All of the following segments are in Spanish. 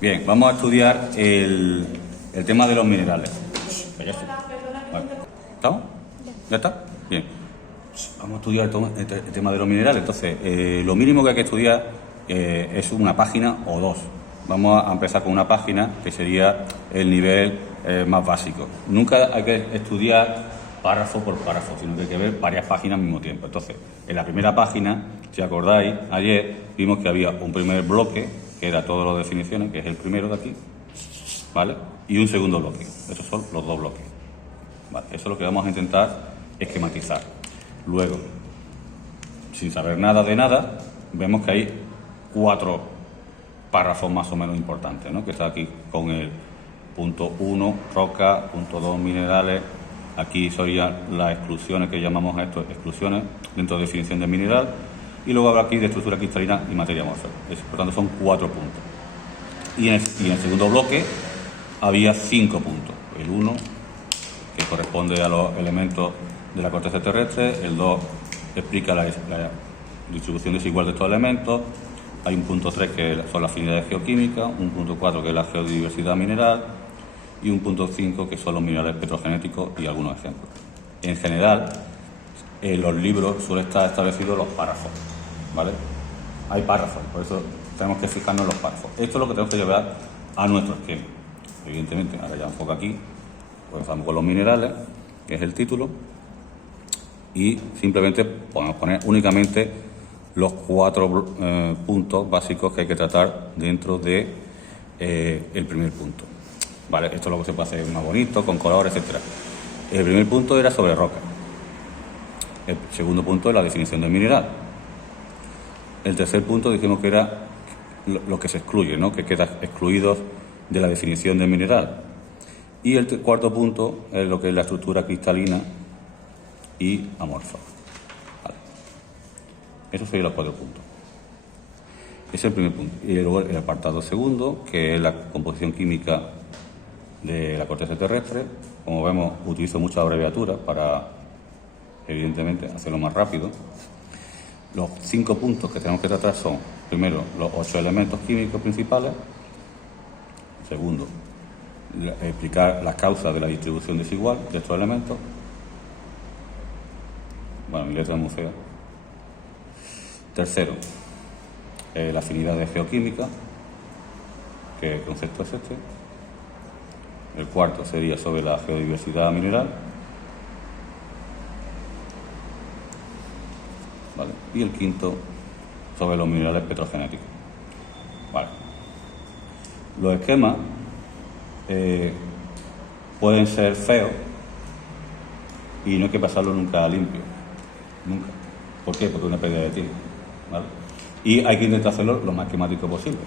Bien, vamos a estudiar el tema de los minerales. Ya está. Vale. ¿Estamos? ¿Ya está? Bien. Vamos a estudiar el tema de los minerales. Entonces, lo mínimo que hay que estudiar es una página o dos. Vamos a empezar con una página que sería el nivel más básico. Nunca hay que estudiar párrafo por párrafo, sino que hay que ver varias páginas al mismo tiempo. Entonces, en la primera página, si acordáis, ayer vimos que había un primer bloque, que era todas las definiciones, que es el primero de aquí, ¿vale? Y un segundo bloque. Esos son los dos bloques. Vale, eso es lo que vamos a intentar esquematizar. Luego, sin saber nada de nada, vemos que hay 4 párrafos más o menos importantes, ¿no? Que está aquí con el punto 1, roca, punto 2, minerales. Aquí serían las exclusiones que llamamos a esto exclusiones dentro de definición de mineral. Y luego habrá aquí de estructura cristalina y materia amorfa. Por tanto, son 4 puntos. Y en el segundo bloque había 5 puntos. El 1, que corresponde a los elementos de la corteza terrestre. El 2 explica la distribución desigual de estos elementos. Hay un punto 3 que son las afinidades geoquímicas, un punto 4 que es la geodiversidad mineral y un punto 5 que son los minerales petrogenéticos y algunos ejemplos. En general, en los libros suelen estar establecidos los párrafos, ¿vale? Hay párrafos, por eso tenemos que fijarnos en los párrafos. Esto es lo que tenemos que llevar a nuestro esquema. Evidentemente, ahora ya un poco aquí, comenzamos con los minerales, que es el título, y simplemente podemos poner únicamente los 4 puntos básicos que hay que tratar dentro de el primer punto. Vale, esto luego se puede hacer más bonito, con color, etcétera. El primer punto era sobre roca. El segundo punto es la definición del mineral. El tercer punto dijimos que era lo que se excluye, ¿no? Que queda excluido de la definición del mineral. Y el cuarto punto es lo que es la estructura cristalina y amorfa. Vale. Esos serían los 4 puntos. Ese es el primer punto. Y luego el apartado segundo, que es la composición química de la corteza terrestre. Como vemos, utilizo muchas abreviaturas para, evidentemente, hacerlo más rápido. Los 5 puntos que tenemos que tratar son, primero, los 8 elementos químicos principales. Segundo, explicar las causas de la distribución desigual de estos elementos. Bueno, mi letra es muy fea. Tercero, la afinidad de geoquímica, que el concepto es este. El cuarto sería sobre la geodiversidad mineral. ¿Vale? Y el quinto sobre los minerales petrogenéticos. Vale. Los esquemas pueden ser feos y no hay que pasarlo nunca a limpio. Nunca. ¿Por qué? Porque es una pérdida de tiempo. ¿Vale? Y hay que intentar hacerlo lo más esquemático posible.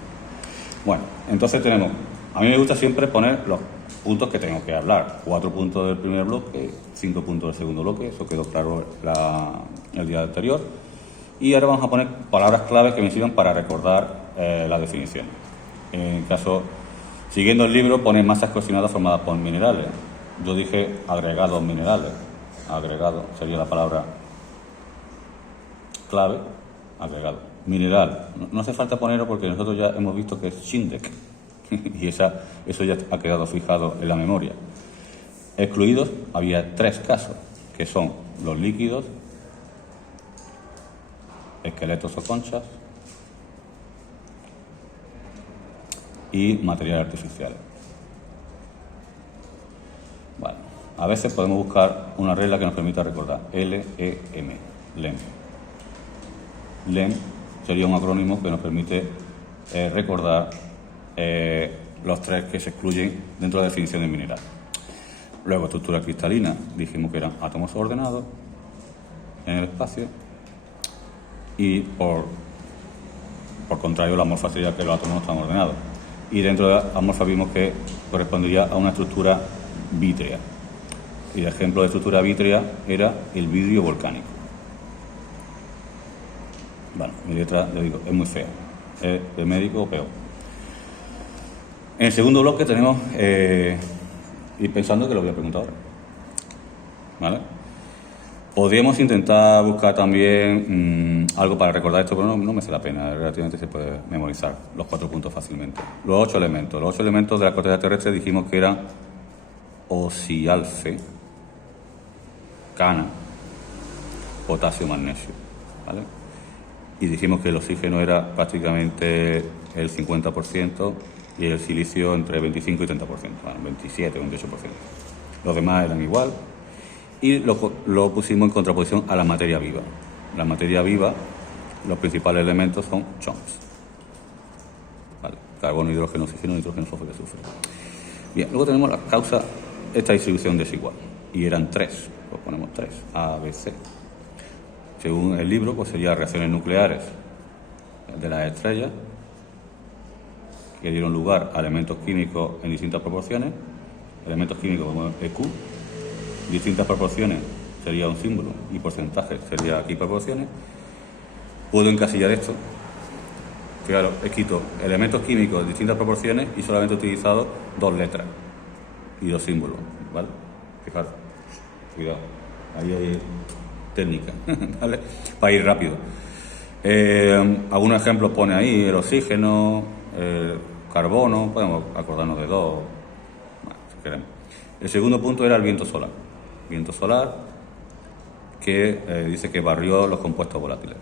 Bueno, entonces tenemos... A mí me gusta siempre poner los puntos que tengo que hablar. 4 puntos del primer bloque, 5 puntos del segundo bloque. Eso quedó claro el día anterior. Y ahora vamos a poner palabras claves que me sirvan para recordar la definición. En el caso, siguiendo el libro, pone masas cohesionadas formadas por minerales. Yo dije agregados minerales. Agregado sería la palabra clave. Agregado. Mineral. No hace falta ponerlo porque nosotros ya hemos visto que es Schindek. Y eso ya ha quedado fijado en la memoria. Excluidos, había 3 casos, que son los líquidos, esqueletos o conchas y materiales artificiales. Bueno, a veces podemos buscar una regla que nos permita recordar. LEM. LEM. LEM sería un acrónimo que nos permite recordar los 3 que se excluyen dentro de la definición de mineral. Luego, estructura cristalina, dijimos que eran átomos ordenados en el espacio. Y por contrario, la amorfa sería que los átomos no están ordenados. Y dentro de la amorfa vimos que correspondería a una estructura vítrea. Y el ejemplo de estructura vítrea era el vidrio volcánico. Bueno, mi letra, le digo, es muy fea. Es de médico o peor. En el segundo bloque tenemos, ir pensando que lo voy a preguntar ahora. ¿Vale? Podríamos intentar buscar también algo para recordar esto, pero no merece la pena. Relativamente se puede memorizar los 4 puntos fácilmente. Los 8 elementos. Los 8 elementos de la corteza terrestre dijimos que eran osialfe, cana, potasio, magnesio. ¿Vale? Y dijimos que el oxígeno era prácticamente el 50% y el silicio entre 25 y 30%, bueno, 27 o 28%. Los demás eran igual. Y lo pusimos en contraposición a la materia viva. La materia viva, los principales elementos son chunks. ¿Vale? Carbono, hidrógeno, oxígeno, nitrógeno, fósforo y azufre. Bien, luego tenemos la causa, esta distribución desigual. Y eran 3, pues ponemos 3, A, B, C. Según el libro, pues serían reacciones nucleares de las estrellas que dieron lugar a elementos químicos en distintas proporciones. Elementos químicos como EQ, distintas proporciones sería un símbolo y porcentaje sería aquí proporciones. Puedo encasillar esto. Claro, he escrito elementos químicos de distintas proporciones y solamente he utilizado 2 letras y 2 símbolos, ¿vale? Fijaros, cuidado, ahí hay técnica, ¿vale? Para ir rápido. Algunos ejemplos pone ahí, el oxígeno, el carbono, podemos acordarnos de 2, bueno, si queremos. El segundo punto era el viento solar. Viento solar que dice que barrió los compuestos volátiles.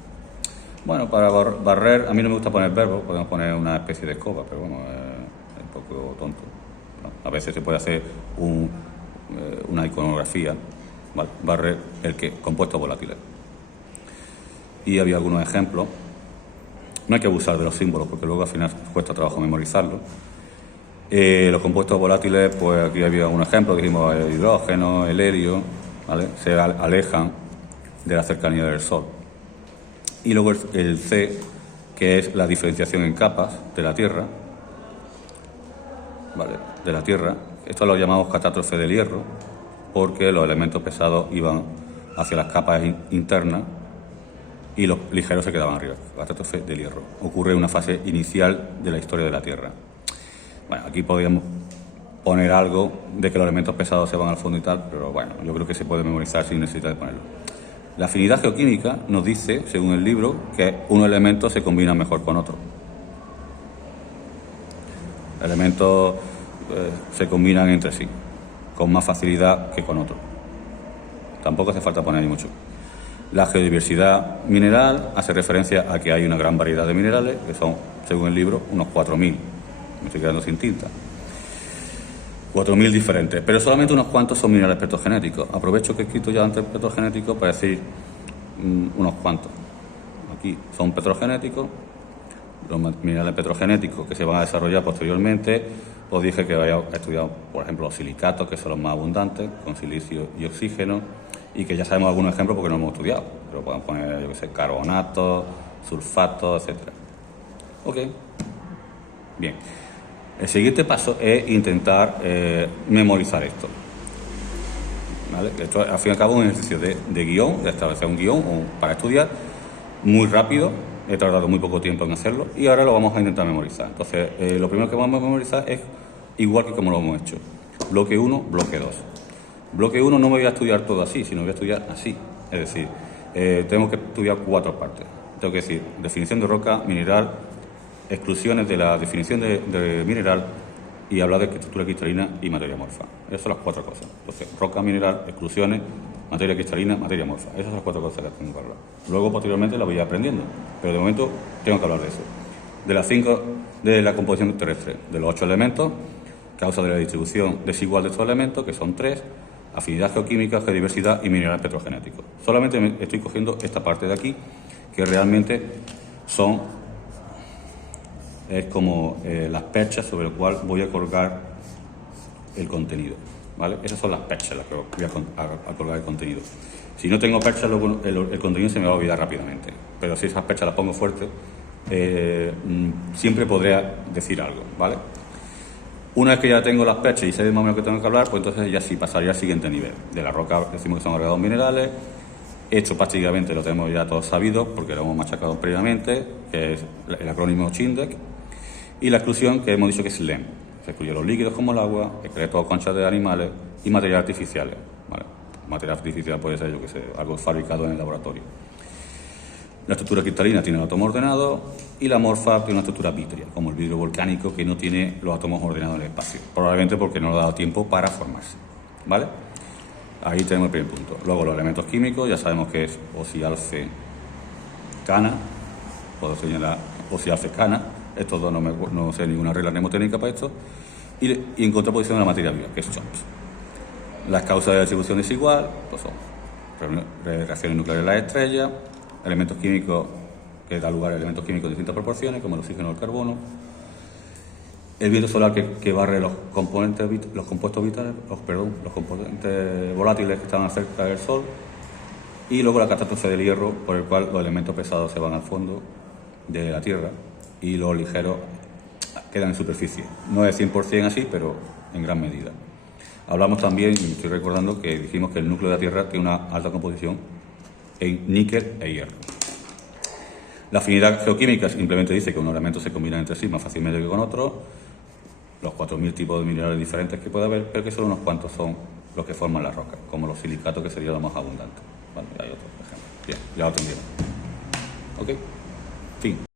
Bueno, para barrer, a mí no me gusta poner verbos, podemos poner una especie de escoba, pero bueno, es un poco tonto, ¿no? A veces se puede hacer una iconografía, ¿vale? Barrer compuestos volátiles. Y había algunos ejemplos. No hay que abusar de los símbolos porque luego al final cuesta trabajo memorizarlos. Los compuestos volátiles, pues aquí había un ejemplo, dijimos el hidrógeno, el helio, ¿vale? Se alejan de la cercanía del Sol. Y luego el C, que es la diferenciación en capas de la Tierra, ¿vale? De la Tierra. Esto lo llamamos catástrofe del hierro, porque los elementos pesados iban hacia las capas internas y los ligeros se quedaban arriba. Catástrofe del hierro. Ocurre en una fase inicial de la historia de la Tierra. Bueno, aquí podríamos poner algo de que los elementos pesados se van al fondo y tal, pero bueno, yo creo que se puede memorizar sin necesidad de ponerlo. La afinidad geoquímica nos dice, según el libro, que unos elementos se combinan mejor con otros. Elementos se combinan entre sí, con más facilidad que con otros. Tampoco hace falta poner ahí mucho. La geodiversidad mineral hace referencia a que hay una gran variedad de minerales, que son, según el libro, unos 4.000. Me estoy quedando sin tinta. 4.000 diferentes, pero solamente unos cuantos son minerales petrogenéticos. Aprovecho que he escrito ya antes petrogenéticos para decir unos cuantos. Aquí son petrogenéticos, los minerales petrogenéticos que se van a desarrollar posteriormente. Os dije que había estudiado, por ejemplo, los silicatos, que son los más abundantes, con silicio y oxígeno, y que ya sabemos algunos ejemplos porque no hemos estudiado, pero podemos poner, yo qué sé, carbonatos, sulfatos, etcétera. Ok, bien. El siguiente paso es intentar memorizar esto. ¿Vale? Esto, al fin y al cabo, es un ejercicio de guión, de establecer un guión para estudiar, muy rápido. He tardado muy poco tiempo en hacerlo y ahora lo vamos a intentar memorizar. Entonces, lo primero que vamos a memorizar es igual que como lo hemos hecho. Bloque 1, bloque 2. Bloque 1 no me voy a estudiar todo así, sino voy a estudiar así. Es decir, tenemos que estudiar 4 partes. Tengo que decir definición de roca, mineral, exclusiones de la definición de mineral y hablar de estructura cristalina y materia amorfa. Esas son las 4 cosas. Entonces, roca, mineral, exclusiones, materia cristalina, materia amorfa. Esas son las 4 cosas que tengo que hablar. Luego, posteriormente, las voy aprendiendo, pero de momento tengo que hablar de eso. De las 5 de la composición terrestre, de los 8 elementos, causa de la distribución desigual de estos elementos, que son 3, afinidad geoquímica, geodiversidad y mineral petrogenético. Solamente estoy cogiendo esta parte de aquí, que realmente es como las perchas sobre las cuales voy a colgar el contenido, ¿vale? Esas son las perchas las que voy a colgar el contenido. Si no tengo perchas, luego el contenido se me va a olvidar rápidamente, pero si esas perchas las pongo fuerte, siempre podré decir algo, ¿vale? Una vez que ya tengo las perchas y sé más o menos que tengo que hablar, pues entonces ya sí pasaría al siguiente nivel. De la roca decimos que son agregados minerales. Esto prácticamente lo tenemos ya todos sabido porque lo hemos machacado previamente, que es el acrónimo CHINDEC. Y la exclusión, que hemos dicho que es LEM. Se excluyen los líquidos como el agua, esqueletos o conchas de animales y materiales artificiales. ¿Vale? Material artificial puede ser, yo que sé, algo fabricado en el laboratorio. La estructura cristalina tiene el átomo ordenado y la amorfa tiene una estructura vítrea, como el vidrio volcánico, que no tiene los átomos ordenados en el espacio, probablemente porque no le ha dado tiempo para formarse, ¿vale? Ahí tenemos el primer punto. Luego los elementos químicos, ya sabemos que es osialce cana, puedo señalar osialce cana, estos dos no sé ninguna regla mnemotécnica para esto, y en contraposición a la materia viva, que es CHOMPS. Las causas de distribución desigual pues son reacciones nucleares de las estrellas, elementos químicos que da lugar a elementos químicos de distintas proporciones, como el oxígeno o el carbono, el viento solar que barre los componentes volátiles que estaban cerca del Sol, y luego la catástrofe del hierro, por el cual los elementos pesados se van al fondo de la Tierra y los ligeros quedan en superficie. No es 100% así, pero en gran medida. Hablamos también, y me estoy recordando, que dijimos que el núcleo de la Tierra tiene una alta composición en níquel e hierro. La afinidad geoquímica simplemente dice que unos elementos se combinan entre sí más fácilmente que con otros, los 4.000 tipos de minerales diferentes que puede haber, pero que solo unos cuantos son los que forman la roca, como los silicatos, que sería lo más abundante. Vale, hay otros ejemplos. Bien, ya lo tendríamos. ¿Ok? Fin.